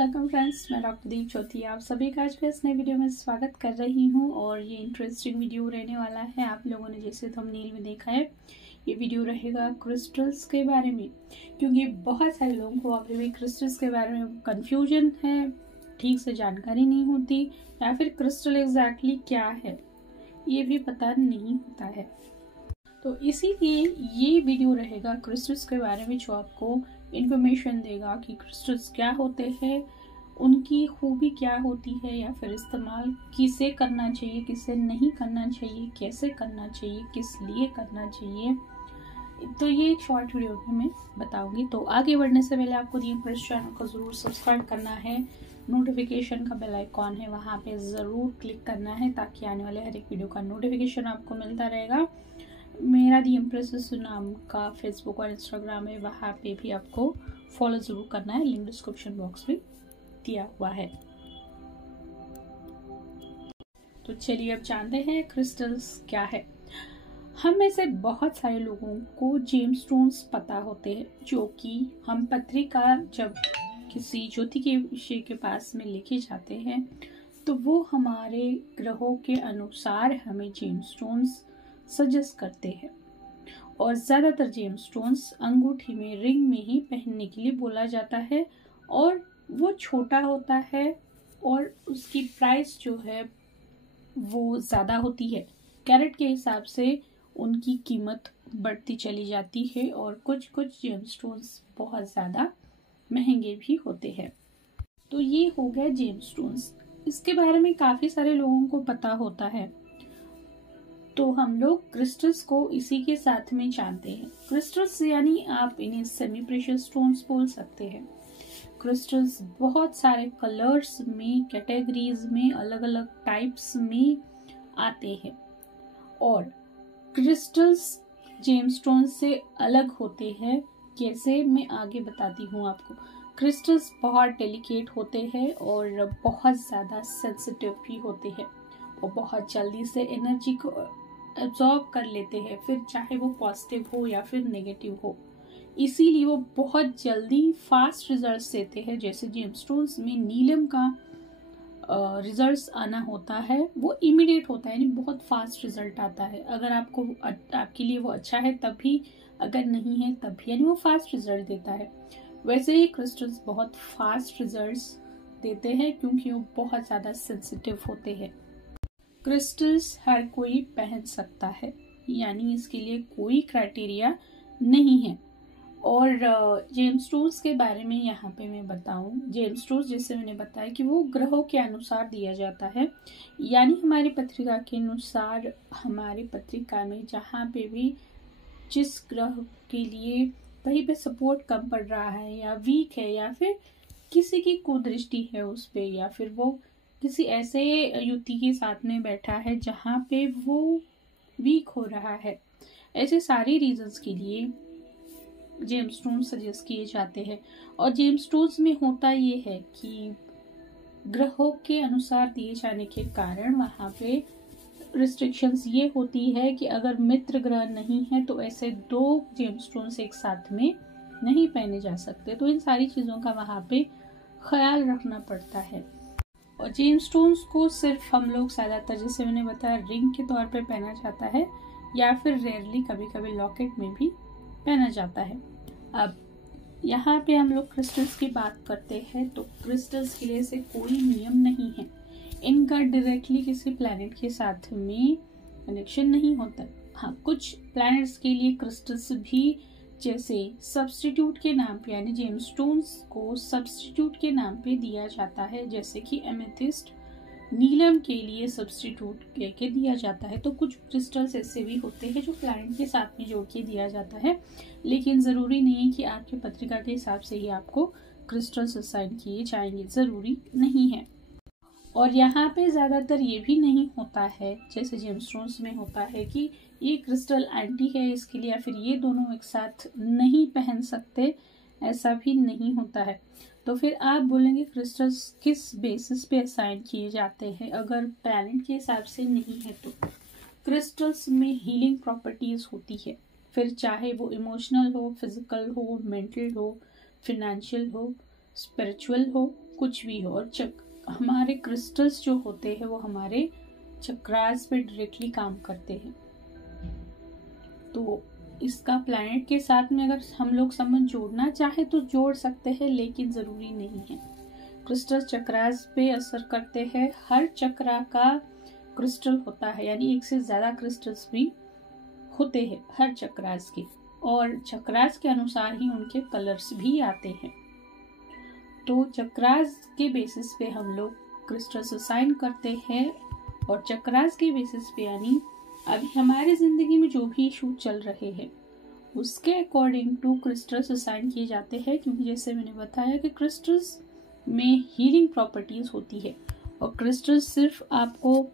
Welcome friends, मैं doctor दीप चौथी आप सभी का आज के इस नए वीडियो में स्वागत कर रही हूं। और ये इंटरेस्टिंग वीडियो रहने वाला है। आप लोगों ने जैसे थंबनेल में देखा है, ये वीडियो रहेगा क्रिस्टल्स के बारे में, क्योंकि बहुत सारे लोगों को अभी भी क्रिस्टल्स के बारे में कंफ्यूजन है, ठीक से जानकारी नहीं होती, या फिर क्रिस्टल एग्जैक्टली क्या है ये भी पता नहीं होता है। तो इसीलिए ये वीडियो रहेगा क्रिस्टल्स के बारे में, जो आपको इंफॉर्मेशन देगा कि क्रिस्टल्स क्या होते हैं, उनकी खूबी क्या होती है, या फिर इस्तेमाल किसे करना चाहिए, किसे नहीं करना चाहिए, कैसे करना चाहिए, किस लिए करना चाहिए। तो ये एक शॉर्ट वीडियो में मैं बताऊंगी। तो आगे बढ़ने से पहले आपको दीप चैनल को ज़रूर सब्सक्राइब करना है, नोटिफिकेशन का बेल आइकॉन है वहाँ पे ज़रूर क्लिक करना है, ताकि आने वाले हर एक वीडियो का नोटिफिकेशन आपको मिलता रहेगा। मेरा दी एम्प्रेस नाम का फेसबुक और इंस्टाग्राम है, वहाँ पे भी आपको फॉलो ज़रूर करना है, लिंक डिस्क्रिप्शन बॉक्स में दिया हुआ है। तो चलिए अब जानते हैं क्रिस्टल्स क्या है। हम में से बहुत सारे लोगों को जेमस्टोन्स पता होते हैं, जो कि हम पत्रिका जब किसी ज्योति के विषय के पास में लेके जाते हैं तो वो हमारे ग्रहों के अनुसार हमें जेमस्टोन्स सजेस्ट करते हैं। और ज़्यादातर जेमस्टोन्स अंगूठी में, रिंग में ही पहनने के लिए बोला जाता है, और वो छोटा होता है और उसकी प्राइस जो है वो ज़्यादा होती है। कैरेट के हिसाब से उनकी कीमत बढ़ती चली जाती है, और कुछ कुछ जेमस्टोन्स बहुत ज़्यादा महंगे भी होते हैं। तो ये हो गया जेमस्टोन्स। इसके बारे में काफ़ी सारे लोगों को पता होता है, तो हम लोग क्रिस्टल्स को इसी के साथ में जानते हैं। क्रिस्टल्स यानी आप इन्हें सेमी प्रेशियस स्टोन्स बोल सकते हैं। क्रिस्टल्स बहुत सारे कलर्स में, कैटेगरीज में, अलग अलग टाइप्स में आते हैं, और क्रिस्टल्स जेमस्टोन से अलग होते हैं। कैसे, मैं आगे बताती हूँ आपको। क्रिस्टल्स बहुत डेलिकेट होते हैं और बहुत ज़्यादा सेंसिटिव भी होते हैं, और बहुत जल्दी से एनर्जी को एब्जॉर्ब कर लेते हैं, फिर चाहे वो पॉजिटिव हो या फिर नेगेटिव हो। इसीलिए वो बहुत जल्दी फास्ट रिजल्ट्स देते हैं। जैसे जेमस्टोन्स में नीलम का रिजल्ट्स आना होता है, वो इमीडिएट होता है, यानी बहुत फास्ट रिजल्ट आता है। अगर आपको आपके लिए वो अच्छा है तब भी, अगर नहीं है तब भी, यानी वो फास्ट रिजल्ट देता है। वैसे ही क्रिस्टल्स बहुत फास्ट रिजल्ट्स देते हैं, क्योंकि वो बहुत ज़्यादा सेंसिटिव होते हैं। क्रिस्टल्स हर कोई पहन सकता है, यानी इसके लिए कोई क्राइटेरिया नहीं है। और जेमस्टोन्स के बारे में यहाँ पे मैं बताऊँ, जेमस्टोन्स जैसे मैंने बताया कि वो ग्रहों के अनुसार दिया जाता है, यानी हमारी पत्रिका के अनुसार, हमारी पत्रिका में जहाँ पे भी जिस ग्रह के लिए कहीं पे सपोर्ट कम पड़ रहा है या वीक है, या फिर किसी की कुदृष्टि है उस पे, या फिर वो किसी ऐसे युति के साथ में बैठा है जहाँ पे वो वीक हो रहा है, ऐसे सारे रीजंस के लिए जेमस्टोन्स सजेस्ट किए जाते हैं। और जेमस्टोन्स में होता ये है कि ग्रहों के अनुसार दिए जाने के कारण वहाँ पे रिस्ट्रिक्शंस ये होती है कि अगर मित्र ग्रह नहीं है तो ऐसे 2 जेमस्टोन्स एक साथ में नहीं पहने जा सकते। तो इन सारी चीज़ों का वहाँ पे ख्याल रखना पड़ता है। और जेमस्टोन्स को सिर्फ हम लोग ज़्यादातर, जैसे मैंने बताया, रिंग के तौर पे पहना जाता है, या फिर रेयरली कभी कभी लॉकेट में भी पहना जाता है। अब यहाँ पे हम लोग क्रिस्टल्स की बात करते हैं, तो क्रिस्टल्स के लिए से कोई नियम नहीं है, इनका डायरेक्टली किसी प्लैनेट के साथ में कनेक्शन नहीं होता। हाँ, कुछ प्लैनेट्स के लिए क्रिस्टल्स भी जैसे सब्स्टिट्यूट के नाम पे, यानी जेमस्टोन्स को सब्स्टिट्यूट के नाम पे दिया जाता है, जैसे कि एमेथिस्ट नीलम के लिए सब्स्टिट्यूट के दिया जाता है। तो कुछ क्रिस्टल्स ऐसे भी होते हैं जो प्लैनेट के साथ में जोड़ के दिया जाता है, लेकिन ज़रूरी नहीं है कि आपकी पत्रिका के हिसाब से ही आपको क्रिस्टल्स असाइन किए जाएंगे, ज़रूरी नहीं है। और यहाँ पे ज़्यादातर ये भी नहीं होता है, जैसे जेमस्टोन्स में होता है कि ये क्रिस्टल एंटी है इसके लिए, या फिर ये दोनों एक साथ नहीं पहन सकते, ऐसा भी नहीं होता है। तो फिर आप बोलेंगे क्रिस्टल्स किस बेसिस पे असाइन किए जाते हैं? अगर प्लैनेट के हिसाब से नहीं है तो क्रिस्टल्स में हीलिंग प्रॉपर्टीज होती है, फिर चाहे वो इमोशनल हो, फिजिकल हो, मेंटल हो, फिनेंशियल हो, स्पिरिचुअल हो, कुछ भी हो। और हमारे क्रिस्टल्स जो होते हैं वो हमारे चक्रास पे डायरेक्टली काम करते हैं। तो इसका प्लैनेट के साथ में अगर हम लोग संबंध जोड़ना चाहे तो जोड़ सकते हैं, लेकिन जरूरी नहीं है। क्रिस्टल चक्रास पे असर करते हैं। हर चक्रा का क्रिस्टल होता है, यानी एक से ज्यादा क्रिस्टल्स भी होते हैं हर चक्रास के, और चक्रास के अनुसार ही उनके कलर्स भी आते हैं। तो चक्रास के बेसिस पे हम लोग क्रिस्टल्स असाइन करते हैं, और चक्रास के बेसिस पे यानी अभी हमारी जिंदगी में जो भी इशू चल रहे हैं उसके अकॉर्डिंग टू क्रिस्टल्स असाइन किए जाते हैं। क्योंकि जैसे मैंने बताया कि क्रिस्टल्स में हीलिंग प्रॉपर्टीज होती है, और क्रिस्टल्स सिर्फ आपको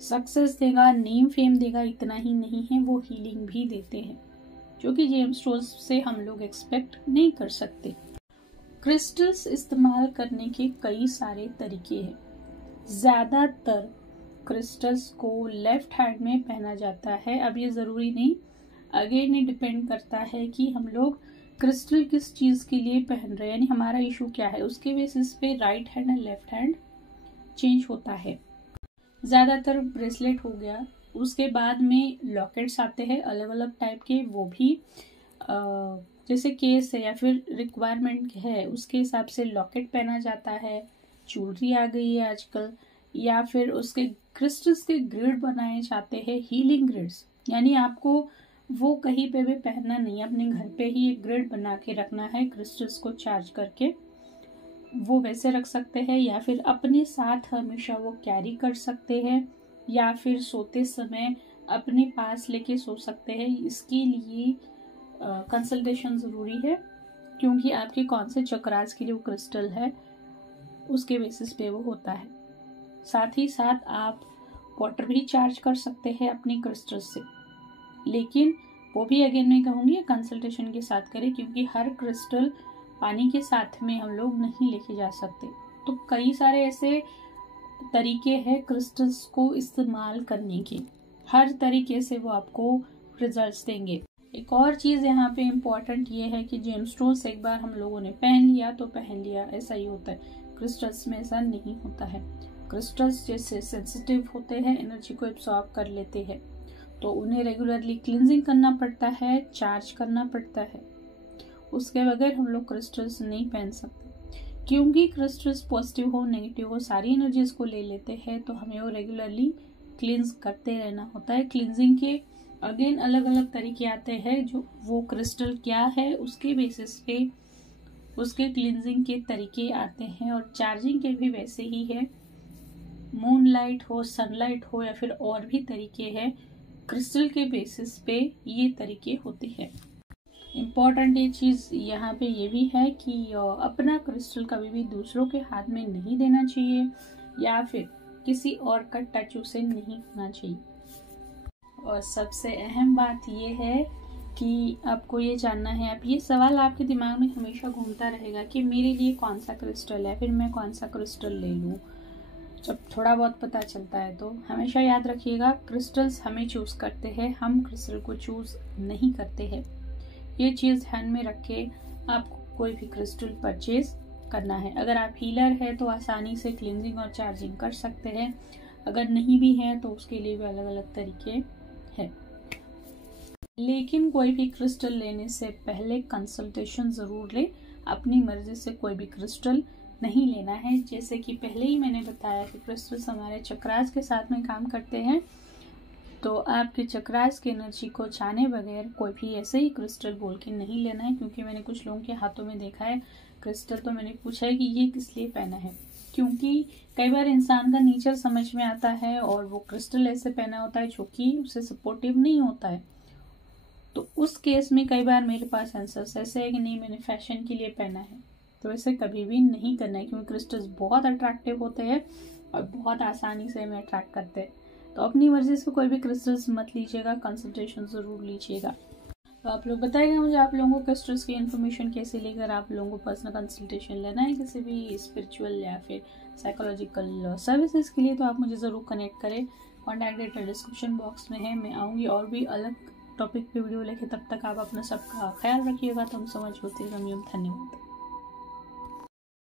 सक्सेस देगा, नेम फेम देगा, इतना ही नहीं है, वो हीलिंग भी देते हैं, जो कि जेमस्टोन्स से हम लोग एक्सपेक्ट नहीं कर सकते। क्रिस्टल्स इस्तेमाल करने के कई सारे तरीके हैं। ज्यादातर क्रिस्टल्स को लेफ्ट हैंड में पहना जाता है। अब ये जरूरी नहीं, अगेन ये डिपेंड करता है कि हम लोग क्रिस्टल किस चीज के लिए पहन रहे हैं, यानी हमारा इशू क्या है, उसके बेसिस पे right hand and left hand change होता है। ज्यादातर ब्रेसलेट हो गया, उसके बाद में लॉकेट्स आते हैं अलग अलग टाइप के, वो भी जैसे केस है या फिर रिक्वायरमेंट है उसके हिसाब से लॉकेट पहना जाता है। ज्वेलरी आ गई है आजकल, या फिर उसके क्रिस्टल्स के ग्रिड बनाए जाते हैं, हीलिंग ग्रिड्स, यानी आपको वो कहीं पे भी पहनना नहीं है, अपने घर पे ही एक ग्रिड बना के रखना है क्रिस्टल्स को चार्ज करके, वो वैसे रख सकते हैं, या फिर अपने साथ हमेशा वो कैरी कर सकते हैं, या फिर सोते समय अपने पास लेके सो सकते हैं। इसके लिए कंसल्टेशन ज़रूरी है, क्योंकि आपके कौन से चक्रास के लिए वो क्रिस्टल है उसके बेसिस पे वो होता है। साथ ही साथ आप वाटर भी चार्ज कर सकते हैं अपने क्रिस्टल से, लेकिन वो भी अगेन मैं कहूँगी कंसल्टेशन के साथ करें, क्योंकि हर क्रिस्टल पानी के साथ में हम लोग नहीं लेके जा सकते। तो कई सारे ऐसे तरीके हैं क्रिस्टल्स को इस्तेमाल करने के, हर तरीके से वो आपको रिजल्ट्स देंगे। एक और चीज़ यहाँ पे इम्पोर्टेंट ये है कि जेमस्टोन्स एक बार हम लोगों ने पहन लिया तो पहन लिया, ऐसा ही होता है। क्रिस्टल्स में ऐसा नहीं होता है। क्रिस्टल्स जैसे सेंसिटिव होते हैं, एनर्जी को एब्सॉर्ब कर लेते हैं, तो उन्हें रेगुलरली क्लिनजिंग करना पड़ता है, चार्ज करना पड़ता है। उसके बगैर हम लोग क्रिस्टल्स नहीं पहन सकते, क्योंकि क्रिस्टल्स पॉजिटिव हो नेगेटिव हो सारी एनर्जीज को ले लेते हैं, तो हमें वो रेगुलरली क्लिनज करते रहना होता है। क्लिनजिंग के अगेन अलग अलग तरीके आते हैं, जो वो क्रिस्टल क्या है उसके बेसिस पे उसके क्लिनजिंग के तरीके आते हैं, और चार्जिंग के भी वैसे ही है। मूनलाइट हो, सनलाइट हो, या फिर और भी तरीके हैं, क्रिस्टल के बेसिस पे ये तरीके होते हैं। इम्पॉर्टेंट ये चीज़ यहाँ पे ये भी है कि अपना क्रिस्टल कभी भी दूसरों के हाथ में नहीं देना चाहिए, या फिर किसी और का टच उसे नहीं करना चाहिए। और सबसे अहम बात ये है कि आपको ये जानना है, अब ये सवाल आपके दिमाग में हमेशा घूमता रहेगा कि मेरे लिए कौन सा क्रिस्टल है, फिर मैं कौन सा क्रिस्टल ले लूँ। जब थोड़ा बहुत पता चलता है तो हमेशा याद रखिएगा, क्रिस्टल्स हमें चूज़ करते हैं, हम क्रिस्टल को चूज़ नहीं करते हैं। ये चीज़ ध्यान में रख के आपको कोई भी क्रिस्टल परचेज करना है। अगर आप हीलर है तो आसानी से क्लिनजिंग और चार्जिंग कर सकते हैं, अगर नहीं भी है तो उसके लिए भी अलग अलग तरीके हैं। लेकिन कोई भी क्रिस्टल लेने से पहले कंसल्टेशन ज़रूर ले। अपनी मर्जी से कोई भी क्रिस्टल नहीं लेना है। जैसे कि पहले ही मैंने बताया कि क्रिस्टल्स हमारे चक्रास के साथ में काम करते हैं, तो आपके चक्रास की एनर्जी को छाने बगैर कोई भी ऐसे ही क्रिस्टल बोल के नहीं लेना है। क्योंकि मैंने कुछ लोगों के हाथों में देखा है क्रिस्टल, तो मैंने पूछा है कि ये किस लिए पहना है, क्योंकि कई बार इंसान का नेचर समझ में आता है और वो क्रिस्टल ऐसे पहना होता है जो कि उसे सपोर्टिव नहीं होता है। तो उस केस में कई बार मेरे पास आंसर्स ऐसे है कि नहीं, मैंने फैशन के लिए पहना है। तो ऐसे कभी भी नहीं करना है, क्योंकि क्रिस्टल्स बहुत अट्रैक्टिव होते हैं और बहुत आसानी से हमें अट्रैक्ट करते हैं। तो अपनी मर्जी से कोई भी क्रिस्टल्स मत लीजिएगा, कंसल्टेशन ज़रूर लीजिएगा। तो आप लोग बताइएगा मुझे, आप लोगों को क्रिस्टल्स की इन्फॉर्मेशन कैसे लेकर आप लोगों को पर्सनल कंसल्टेशन लेना है किसी भी स्पिरिचुअल या फिर साइकोलॉजिकल सर्विसेज के लिए, तो आप मुझे ज़रूर कनेक्ट करें। कॉन्टैक्ट डेटा डिस्क्रिप्शन बॉक्स में है, मैं आऊँगी और भी अलग टॉपिक पे वीडियो लेके। तब तक आप अपना सबका ख्याल रखिएगा। तो हम समझ होते हैं। धन्यवाद।